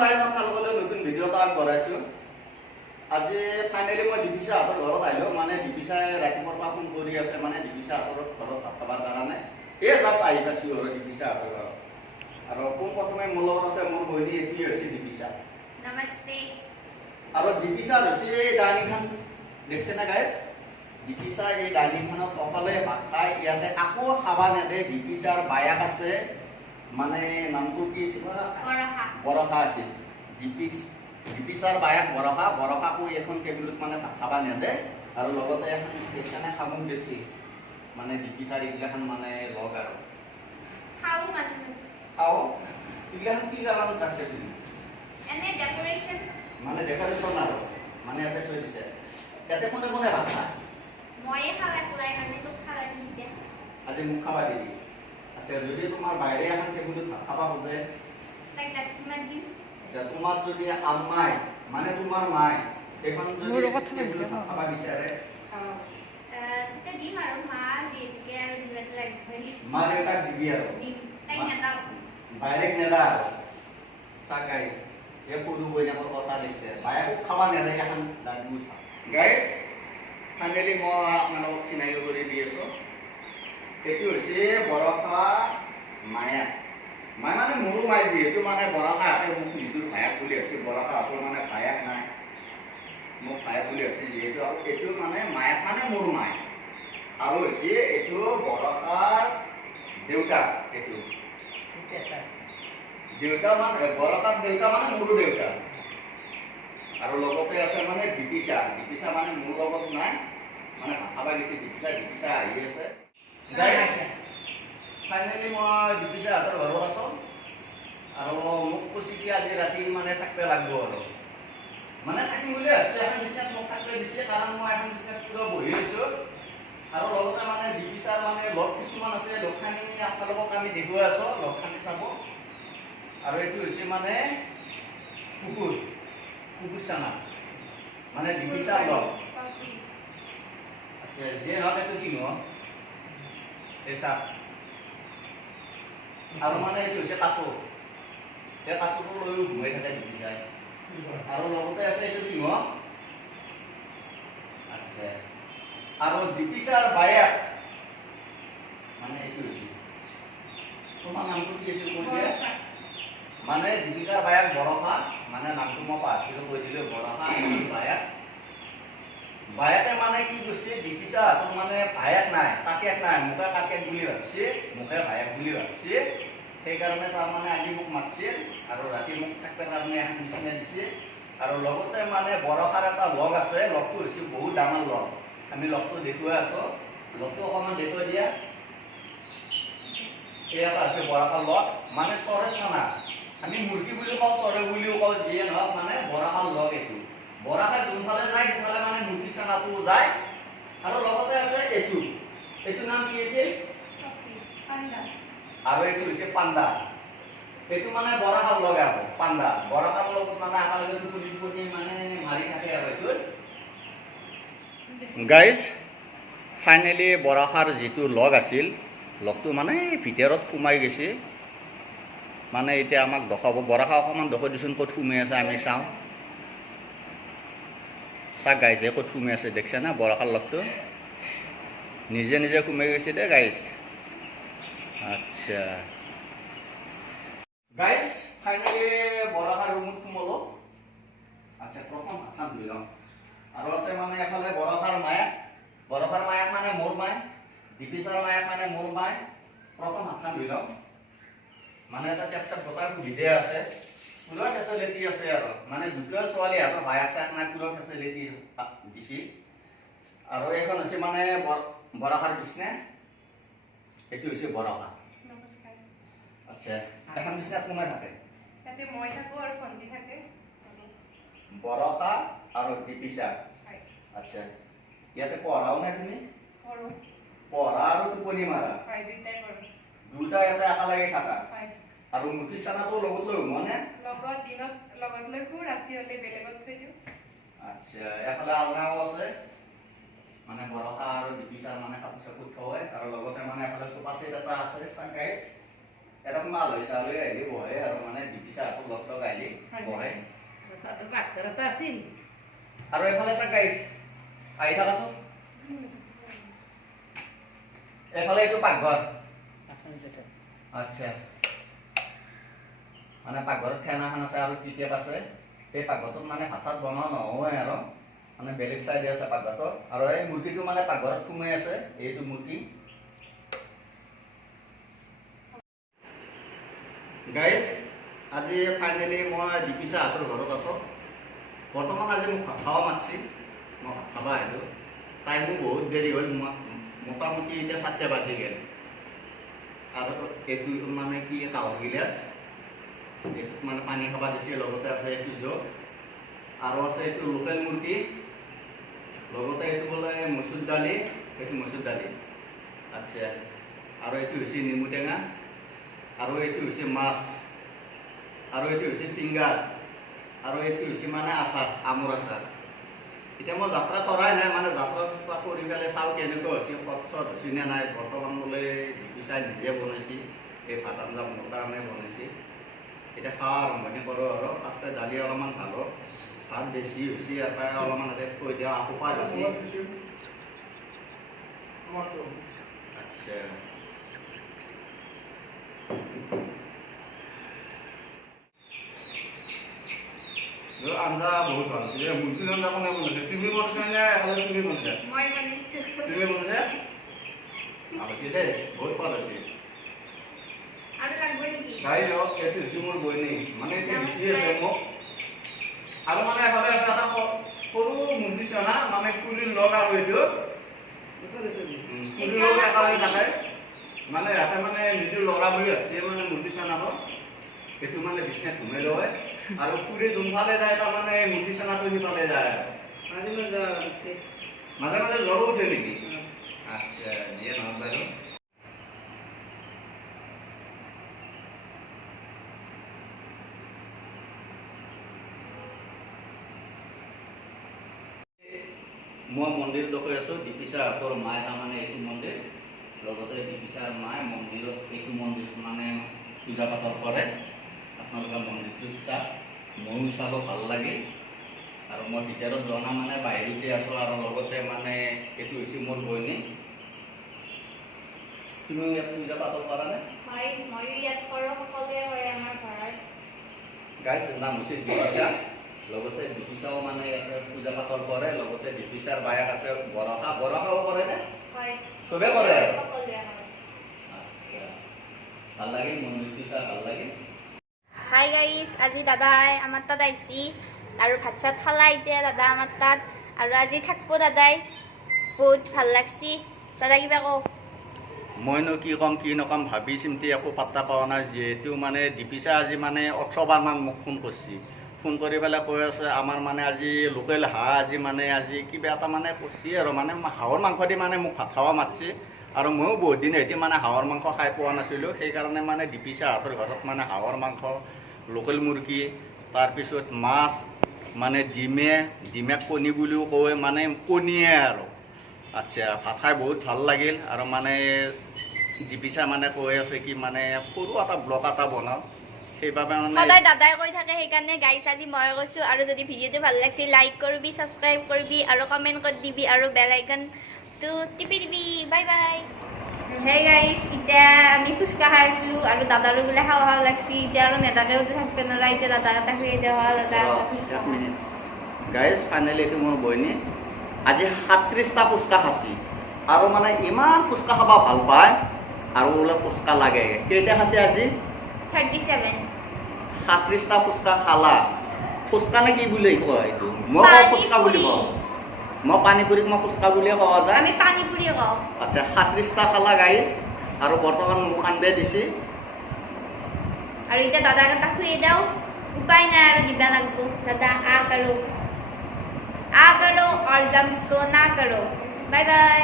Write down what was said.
ৰাইজ আপোনালোকলৈ নতুন ভিডিঅ' এটা আগবঢ়াইছোঁ। আজি ফাইনেলি মই দীপিকাহঁতৰ ঘৰত আহিলোঁ। মানে দীপিকাই ৰাতিপুৱাৰ পৰা ফোন কৰি আছে, মানে দীপিকাহঁতৰ ঘৰত ভাত খাবৰ কাৰণে। এই জাষ্ট আহি পাইছোঁ আৰু দীপিকাহঁতৰ ঘৰত। আৰু পোনপ্ৰথমে মোৰ লগত আছে মোৰ বহিনী, এটি হৈছে দীপিকা। নমস্তে। আৰু দীপিকা হৈছে এই ডাইনিংখন দেখিছে না গাইজ? দীপিকা এই ডাইনিংখনত অকলে ভাত খাই, ইয়াতে আকৌ খাবা নেদে। দীপিকাৰ বায়েক আছে, মানে নামটো কি আছিল? বৰষা আছিল। দীপিকাৰ বায়েক বৰষাকো এখন টেবুলত মানে ভাত খাবা নেদে। আৰু লগতে এখন দেখিছেনে খামুক দেখছি, মানে দীপিকাৰ এইগিলাখন মানে লগ আৰু খাও মাজে মাজে খাও। এইগিলাখন কি কাৰণত আছে তুমি? এনে ডেকোৰেশন, মানে ডেকোৰেশন আৰু মানে ইয়াতে থৈ দিছে। ইয়াতে কোনে কোনে ভাত খায়? ময়ে খাওয়া কুলাই আজি তোক খাওয়া দিই দে। আজি মোক খাবা দিবি। আচ্ছা, যদি তোমাৰ বাইৰে এখন টেবুলত ভাত খাবা খোজে, তাই কিমান দিম? আচ্ছা, তোমাৰ যদি আম্মাই মানে তোমাৰ মাই এখন যদি টেবুলত ভাত খাবা বিচাৰে, তেতিয়া দিম আৰু মা যিহেতুকে আৰু দিবটো লাগিবই। মা দেউতাক দিবি আৰু দিম, তাই নেদাও। বাইৰেক নেদা আৰু চা গাইজ, এই সৰু বইনাকৰ কথা দেখিছে, বায়েকক খাবা নেদে এখন দাদু গাইজ। ফাইনেলি মই আপোনালোকক চিনাকি কৰি দি আছোঁ। এইটো হৈছে বৰষা মায়া। মাই মানে মোৰো মাই, যিহেতু মানে বৰষাহঁতে মোক নিজৰ ভায়েক বুলি ভাবিছে। বৰষাহঁতৰ মানে ভায়েক নাই, মোক ভায়েক বুলি ভাবিছে যিহেতু। আৰু এইটো মানে মায়াক মানে মোৰ মাই। আৰু হৈছে এইটো বৰষাৰ দেউতা। এইটো দেউতা মানে বৰষাৰ দেউতা মানে মোৰো দেউতা। আৰু লগতে আছে মানে দীপিকা মানে মোৰ লগত নাই, মানে ভাত খাবা গৈছে দীপিকা আহি আছে। ফাইনেলি মই দীপিকাহঁতৰ ঘৰত আছোঁ। আৰু মোক কৈছে কি আজি ৰাতি মানে থাকিব লাগিব আৰু মানে থাকিম বুলি ভাবিছোঁ। এখন বিচনাত মোক থাকিব দিছে, কাৰণ মই এখন বিচনাত পুৰা বহি আছোঁ। আৰু লগতে মানে দীপিকাৰ মানে লগ কিছুমান আছে, লগখানি আপোনালোকক আমি দেখুৱাই আছোঁ, লগখানি চাব। আৰু এইটো হৈছে মানে কুকুৰ চানা, মানে দীপিকাৰ লগ। আচ্ছা, যে হওক এইটো কি ন চাপ। আৰু মানে এইটো হৈছে কাচু। এই কাচুটো লৈও ঘুমাই থাকে দীপিকাই। আৰু লগতে আছে এইটো কি ন। আচ্ছা, আৰু দীপিকাৰ বায়েক মানে এইটো হৈছে, তোমাৰ নামটো কি আছিল কৈ দিয়া? মানে দীপিকাৰ বায়েক বৰষা, মানে নামটো মই পাহৰিছিলোঁ, কৈ দিলোঁ বৰষা বায়েক। বায়েকে মানে কি কৈছে, দীপিকাহঁতৰ মানে ভায়েক নাই, কাকেক নাই, মোকে কাকেক বুলি ভাবিছে, মোকে ভায়েক বুলি ভাবিছে। সেইকাৰণে তাৰমানে আজি মোক মাতিছিল আৰু ৰাতি মোক থাকিবৰ কাৰণে এখন বিচনা দিছে। আৰু লগতে মানে বৰষাৰ এটা লগ আছে, লগটো হৈছে বহুত ডাঙৰ লগ। আমি লগটো দেখুৱাই আছোঁ, লগটো অকণমান দেখুৱাই দিয়া। এই এটা আছে বৰষাৰ লগ, মানে চৰে চানা। আমি মুৰ্গী বুলিও কওঁ, চৰে বুলিও কওঁ, যিয়ে নহওক মানে বৰষাৰ লগ এইটো। বৰষাই যোনফালে যায় সেইফালে মানে মুৰ্গী চানাটো যায়। আৰু লগতে আছে এইটো নাম কি আছিল? আৰু এইটো হৈছে পাণ্ডা। এইটো মানে বৰষাৰ লগ আৰু পাণ্ডা। বৰষাৰ লগত মানে একেলগে পুলিচ কৰি মানে মাৰি থাকে আৰু এইটো গাইজ। ফাইনেলি বৰষাৰ যিটো লগ আছিল, লগটো মানে ভিতৰত সোমাই গৈছে। মানে এতিয়া আমাক দেখাব, বৰষা অকণমান দেখাই দিচোন ক'ত সোমাই আছে আমি চাওঁ। চাওক গাইজ, ক'ত সোমাই আছে দেখিছে না বৰষাৰ লগটো? নিজে নিজে সোমাই গৈছে দে গাইজ। আচ্ছা গাইজ, ফাইনেলি বৰষাৰ ৰুমত সোমালোঁ। আচ্ছা, প্ৰথম হাতখন ধুই লওঁ। আৰু আছে মানে এফালে বৰষাৰ মায়েক মানে মোৰ মাই, দীপিকাৰ মায়েক মানে মোৰ মাই। প্ৰথম হাতখন ধুই লওঁ। মানে এটা টেপ বতাৰ সুবিধা আছে, পুৰা ফেচিলিটি আছে আৰু মানে দুটা ছোৱালী সিহঁতৰ ভায়েক চায়েক নাই, পুৰা ফেচিলিটি দিছে। আৰু এইখন হৈছে মানে বৰষাৰ বিচনা। এইটো হৈছে বৰষা। আচ্ছা, এখন বিচনাত কোনে থাকে? ইয়াতে মই থাকো আৰু ভণ্টি থাকে। বৰষা আৰু দীপিকা। আচ্ছা, ইয়াতে পঢ়াও নাই তুমি? পঢ়া আৰু টোপনি মাৰা? দুটা ইয়াতে একেলগে থাকা? আৰু মুৰ্গী চানাটো লগত লৈ মানে দিনত লগত লৈ শু, ৰাতি হলে বেলেগত থৈ দিওঁ। আচ্ছা, এফালে আলনাও আছে, মানে বৰষা আৰু দীপিকাৰ মানে কাপোৰ চাপোৰ থয়। আৰু লগতে মানে এফালে সোফা চেট এটা আছে। গাইজ, এটা কোনোবা আলহী চালহী আহিলে বহে আৰু মানে দীপিচা আকৌ লগ চগ আহিলে বহে পাকঘৰ এটা আছিল আৰু এইফালে চাওক গাইছ আহি থাকাচোন এইফালে এইটো পাকঘৰ আচ্ছা মানে পাকঘৰত ফেন এখন আছে আৰু কিটেপ আছে এই পাকঘৰটোত মানে ভাত চাত বনোৱা নহয় আৰু মানে বেলেগ চাইডে আছে পাকঘৰটো আৰু এই মুৰ্গীটো মানে পাকঘৰত সোমাই আছে এইটো মুৰ্গী গাইজ আজি ফাইনেলি মই দীপিচা হাতৰ ঘৰত আছোঁ বৰ্তমান আজি মোক ভাত খাব মাতিছি মই ভাত খাব আহিলোঁ তাই মোৰ বহুত দেৰি হ'ল মোটামুটি এতিয়া 7টা বাজি গ'ল আৰু এইটো মানে কি কাহৰ গিলাচ এইটোত মানে পানী খাব দিছে লগতে আছে এইটো জগ আৰু আছে এইটো লোকেল মুৰ্গী লগতে এইটো বোলে মচুৰ দালি এইটো মচুৰ দালি আচ্ছা আৰু এইটো হৈছে নেমু টেঙা আৰু এইটো হৈছে মাছ আৰু এইটো হৈছে ফিংগাৰ আৰু এইটো হৈছে মানে আচাৰ আমৰ আচাৰ এতিয়া মই যাত্ৰা কৰাই নাই মানে যাত্ৰা কৰি পেলাই চাওঁ কেনেকুৱা হৈছে খত চত হৈছে নে নাই বৰ্তমান বোলে দীপিচাই নিজে বনাইছে এই ভাত আঞ্জা মোৰ কাৰণে বনাইছে এতিয়া খোৱা আৰম্ভণি কৰোঁ আৰু ফাৰ্ষ্টে দালি অলপমান ঢালোঁ ভাত বেছি হৈছে ইয়াৰ পৰাই অলপমান তাতে থৈ দিওঁ আকৌ পাই বেছি আচ্ছা আঞ্জা বহুত ভাল হৈছে মুৰ্গীৰ আঞ্জা কোনে বনাইছে তুমি বনাইছা নে তুমি বনাইছা মই বনাইছোঁ তুমি বনাইছা ভাল হৈছে দেই বহুত ভাল হৈছে আৰু লাগব নেকি গাই লওক এইটো হৈছে মোৰ বইনী মানে এতিয়া বেছি আছে মোক আৰু মানে এফালে আছে এটা সৰু মুৰ্গী চনা মানে কুলিৰ লগ আৰু এইটো কুলিৰ লগ একেলগে থাকে মানে ইয়াতে মানে নিজৰ ল'ৰা বুলি ভাবিছে মানে মুৰ্গী চনাটো এইটো মানে বিছনাত ঘুমাই লয় আৰু কুলি যোনফালে যায় তাৰমানে মুৰ্গী চনাটো সিফালে যায় মাজে মাজে জ্বৰো উঠে নেকি আচ্ছা দিয়ে নহ'ল বাৰু মই মন্দিৰ দেখুৱাই আছোঁ দীপিচা হাতৰ মায়ে তাৰমানে এইটো মন্দিৰ লগতে দীপিচাৰ মায়ে মন্দিৰত এইটো মন্দিৰত মানে পূজা পাতল কৰে আপোনালোকে মন্দিৰটো চাওক ময়ো চালোঁ ভাল লাগে আৰু মই ভিতৰত জনা মানে বাহিৰতে আছোঁ আৰু লগতে মানে এইটো হৈছে মোৰ বইনী তুমি ইয়াত পূজা পাতল কৰা নে হয় ময়ো ইয়াত কৰোঁ সকলোৱে কৰে আমাৰ ঘৰত গাইজ নাম হৈছে দীপিচা লগতে দীপিচাও মানে ইয়াতে পূজা পাতল কৰে লগতে দীপিচাৰ বায়েক আছে বৰষাও কৰে নে হয় চবে কৰে সকলোৱে কৰে আচ্ছা ভাল লাগিল মন্দিৰটো চাই ভাল লাগিল হাই গাইজ আজি দাদাই আমাৰ তাত আহিছি আৰু ভাত চাত খালা এতিয়া দাদা আমাৰ তাত আৰু আজি থাকব দাদাই বহুত ভাল লাগছি দাদা কিবা কওঁ মইনো কি ক'ম কি নক'ম ভাবি চিন্তি একো পাত্তা পোৱা নাই যিহেতু মানে দীপিচা আজি মানে 18বাৰ মান মোক ফোন কৰিছে ফোন কৰি পেলাই কৈ আছে আমাৰ মানে আজি লোকেল হাঁহ আজি মানে আজি কিবা এটা মানে কৰিছে আৰু মানে হাঁহৰ মাংস দি মানে মোক ভাত খাব মাতিছে আৰু ময়ো বহুত দিন এটি মানে হাঁহৰ মাংস খাই পোৱা নাছিলোঁ সেইকাৰণে মানে দীপিচা হাতৰ ঘৰত মানে হাঁহৰ মাংস লোকেল মুৰ্গী তাৰপিছত মাছ মানে ডিমে কণী বুলিও কয় মানে কণীয়ে আৰু আচ্ছা ভাত খাই বহুত ভাল লাগিল আৰু মানে দীপিচা মানে কৈ আছে কি মানে সৰু এটা ব্লগ এটা বনাওঁ সেইবাবে মানে সদায় দাদাই কৈ থাকে সেইকাৰণে গাইছ আজি মই কৈছোঁ আৰু যদি ভিডিঅ'টো ভাল লাগিছে লাইক কৰিবি ছাবস্ক্ৰাইব কৰিবি আৰু কমেণ্ট কৰি দিবি আৰু বেল আইকনটো টিপি দিবি বাই বাই সেই গাইছ এতিয়া আমি ফুচকা খাই আছিলোঁ আৰু দাদাৰো বোলে খাওঁ খাওঁ লাগছি এতিয়া আৰু নেদাকেও থাকিব নোৱাৰা এতিয়া দাদাক এটা খুৱাই দেৱা দাদা গাইজ ফাইনেলি এইটো মোৰ বইনী আজি 37টা ফুচকা খাইছি আৰু মানে ইমান ফুচকা খাব ভাল পায় আৰু বোলে ফুচকা লাগে কেইটা খাইছে আজি 37 37টা ফুচকা খালা ফুচকা নে কি বুলি কয় এইটো মই কওঁ ফুচকা বুলি কওঁ মই পানীপুৰীক মই ফুচকা বুলিয়ে কোৱা যায় আমি পানীপুৰি কওঁ আচ্ছা 37টা খালা গাইজ আৰু বৰ্তমান মোক আনদে দিছে আৰু এতিয়া দাদাক এটা খুৱাই দিওঁ উপায় নাই আৰু দিবা লাগব দাদা आ करो और जम्स को ना करो बाय बाय